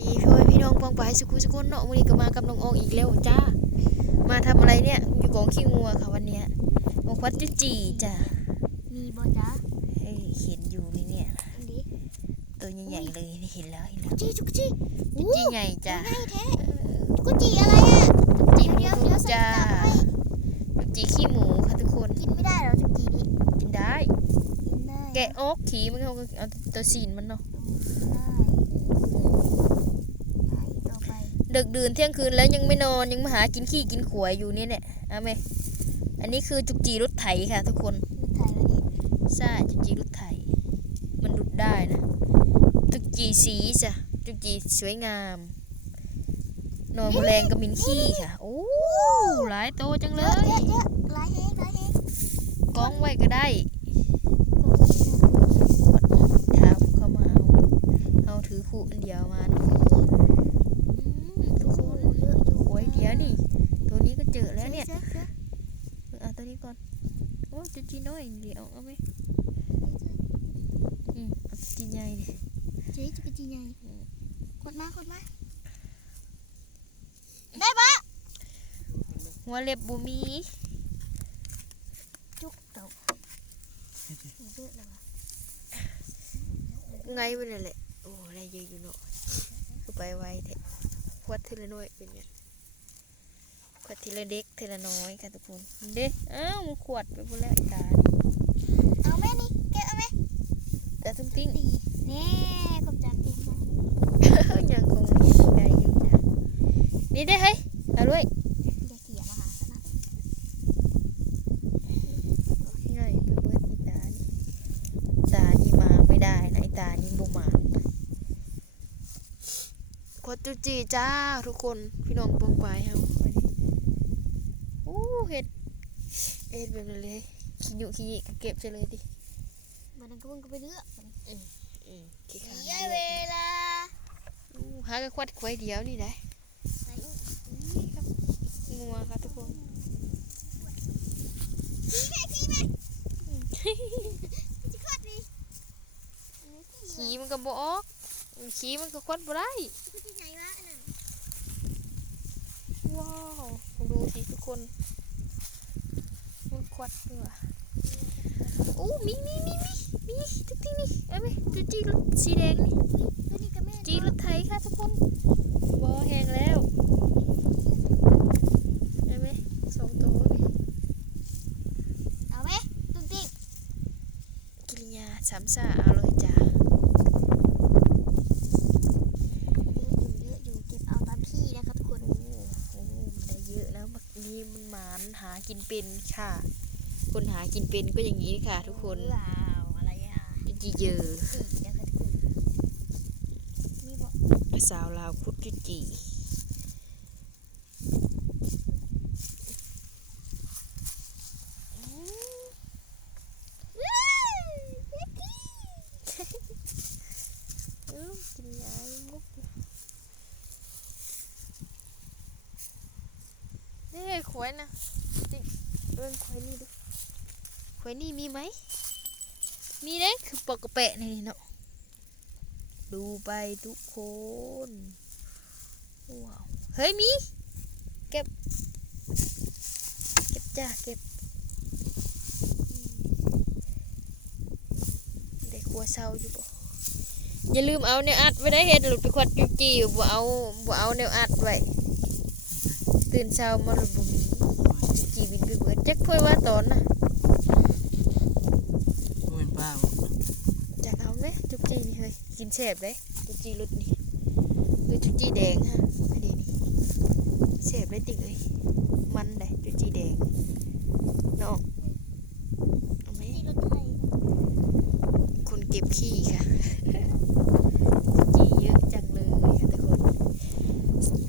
ดีพ่อพี่น้องปองไปสุขุสกุลเนาะวันนี้ก็มากับน้องอองอีกแล้วจ้ามาทำอะไรเนี่ยอยู่กองขี้งัวค่ะวันเนี้ยมาควัดจุจีจ้ามีบอจ้าเฮ้ยเห็นอยู่นี่เนี่ยดิตัวใหญ่ๆเลยเห็นแล้วจุกจีจุจีใหญ่จ้าใหญ่แท้จุกจีอะไรอ่ะจุจีจ้าจุจีขี้หมูค่ะทุกคนกินไม่ได้หรอจุกจีนี่กินได้แกะออกขี้มันเขาเอาตัวซีนมันเนาะดึกดื่นเที่ยงคืนแล้วยังไม่นอนยังมาหากินขี้กินขวายอยู่นี่เนี่ยเอาไหมอันนี้คือจุกจีรถไถค่ะทุกคนรถไถแล้วนี่ใช่จุกจีรถไถมันดุดได้นะจุกจีสีจ้ะจุกจีสวยงามนอนแรงกับมินขี้ค่ะโอ้หลายโตจังเลยเยอะหลายเฮงกองไว้ก็ได้เท้าเข้ามาเอาถือคู่อันเดียวมาทุกคนโอ้ยเดี๋ยวนี่ตัวนี้ก็เจอแล้วเนี่ยเอาตัวนี้ก่อนโอ้จุกจีน้อยเดี๋ยวเอาไหมเอาจุกจีใหญ่ดิจุกจีใหญ่กดมาได้ปะหัวเล็บบูมีจุกเต่าเยอะเลยวะไงไปนั่นแหละโอ้อะไรเยอะอยู่เนาะคือไปไวแท้ขวดทีละน้อยเป็นไงขวดทีละเด็กทีละน้อยค่ะทุกคนเด็กอ้าวมันขวดไปหมดแล้วตาเอาแม่นี่แกเอาแม่แต่ตุ้งติ้งนี่คมจันติ้งยังคงมีไกลอยู่จ้ะนี่ได้เฮ้ยเอาด้วยอย่าเขี่ยมาหาซะนะง่ายเบิดอีตานี่มาไม่ได้นะอีตานี่บ่มาขวดจุจีจ้าทุกคนพี่น้องปองปลายเฮาโอ้เห็ดแบบนั้นเลยขี้ยุขี้เก็บใช่เลยดิมันนั่นก็มึงก็ไปเลือกขี้ขาดเวลาหากระควัดควายเดียวนี่ได้งัวค่ะทุกคนขี้มันก็บ่ออกขี้มันก็ควัดบ่ได้ว้าวดูสิทุกคนมันควัดด้วยโอ้มีทุกที่นี่เอาไหมจุจีรถสีแดงนี่จีรถไถค่ะทุกคนบ่อแห้งแล้วเอาไหม2 ตัวนี่เอาไหมตุ้งติ้งกิริยา3 ซ่าเอาเลยจ้าเยอะอยู่เก็บเอาตามพี่นะครับทุกคนโอ้มันได้เยอะแล้วแบบนี้มันหมานหากินเป็นค่ะคนหากินเป็นก็อย่างนี้ค่ะทุกคนอะไรอ่ะจีเยอะสาวลาวคุดจุจีกินยามุกนี่ขวยนะจริงเรื่องขวยนี่ดูขวยนี่มีไหมมีเด้คือปกแปะนี่เนาะดูไปทุกคนว้าวเฮ้ยมีเก็บจ้าเก็บเด็กหัวเศร้าอยู่บ่อย่าลืมเอาแนวอัดไว้ได้เฮ็ดหลุดไปควัดจุจีบ่เอาแนวอัดไว้ตื่นเช้ามาหลุดบ่มีจุจีบินไปเบิดจักค่อยว่าตอนน่ะจะเอาไหมจุจีนี่เฮ้ยกินแซ่บเลยจุจีรสนี่คือจุจีแดงฮะอันนี้นี่แซ่บเลยติ๊กเลยมันเลยจุจีแดงเนาะเอาไหมคนเก็บขี้ค่ะจุจีเยอะจังเลยค่ะทุกคน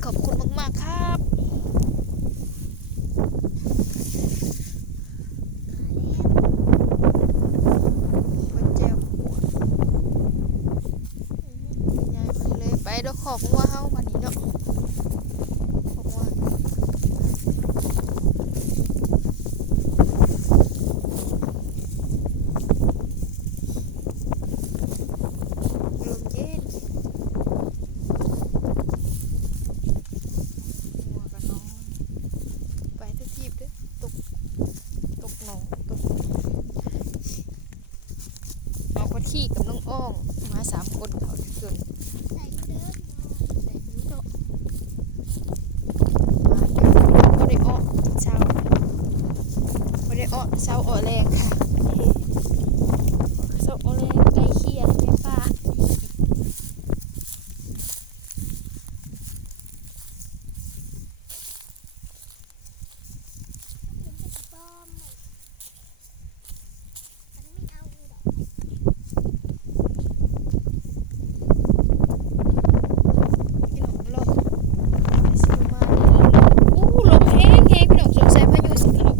ขอบคุณมากๆครับไปดอกขอกงัวเฮาบัดนี้เนาะขอกงัวลมเย็น เสาอ่อแรงค่ะเสาอ่อแรงใกล้เคียงแม่ป้า เป็นกระป้อมฉันไม่เอาดอก พี่น้องลมสิมาอู้ลมแห้งพี่น้องสงสัยพายุสิเข้า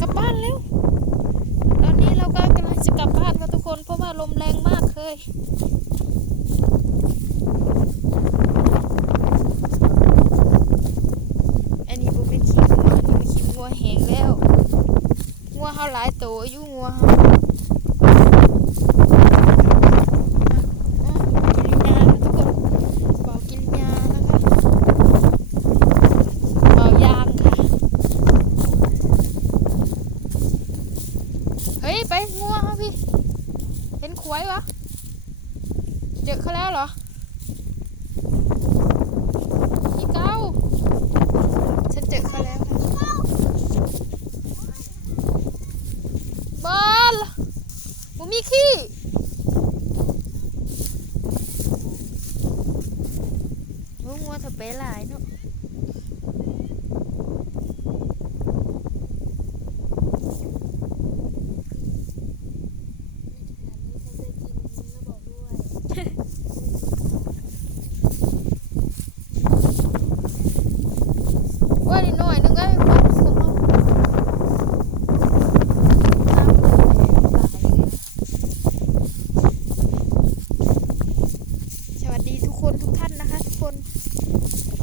กลับบ้านแล้วตอนนี้เราก็กำลังจะกลับบ้านกันทุกคนเพราะว่าลมแรงมากเลยอันนี้บุเป็นขี้งัวอันนี้เป็นขี้งัวแห้งแล้วงัวเฮาหลายโตอายุงัวเฮากิริยาทุกคนบอกกิริยานะคะบอกยางค่ะเฮ้ยไปงัวเฮาพี่เห็นควายวะเจอเขาแล้วเหรอพี่เก้าฉันเจอเขาแล้วค่ะบอลบุมีขี้งัวเธอเป๋หลายเนาะ ว่านิดหน่อยนึงก็ไม่พอผมเอาสวัสดีทุกคนทุกท่านนะคะทุกคน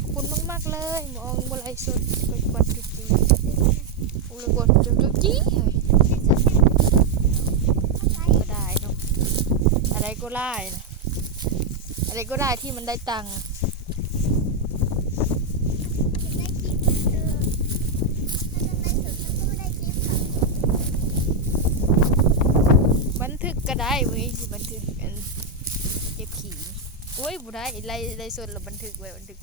ขอบคุณมากๆเลยมองบนไอสุดกดกดจุดจีโอ้ยกดจุดจีก็ได้เนาะอะไรก็ได้นะอะไรก็ได้ที่มันได้ตังค์ ได้คลิปค่ะถ้าฉันได้สดฉันก็ไม่ได้คลิปค่ะ บันทึกก็ได้เว้ยบันทึกอันเก็บขี่โอ้ยบุได้ไล่ส่วนเราบันทึกไว้เฮ็ด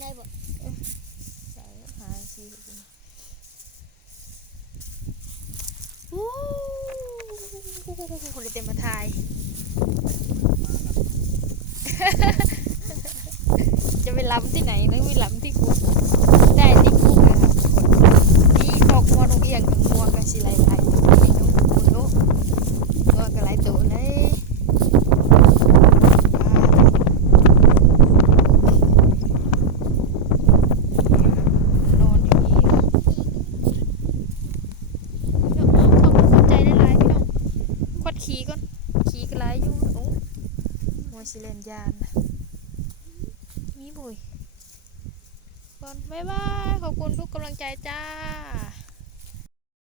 ได้บอก ใส่หาสิวู้คนเต็มมาทาย จะไปล้ำที่ไหนนึกไปล้ำที่คุกได้ที่คุกเลยค่ะทุกคนนี่ออกมัวนกเอียงกับมัวกับสิไลไลนี่น้องคุณโนมัวกับไลตัวเลยนอนอยู่นี่เดี๋ยวเอาขอบคุณใจได้หลายพี่น้องควัดขี่ก่อนขี่ก็หลายอยู่โอ้มัวสิเลนยานนะมีบุยก่อนบ๊ายบายขอบคุณทุกกำลังใจจ้า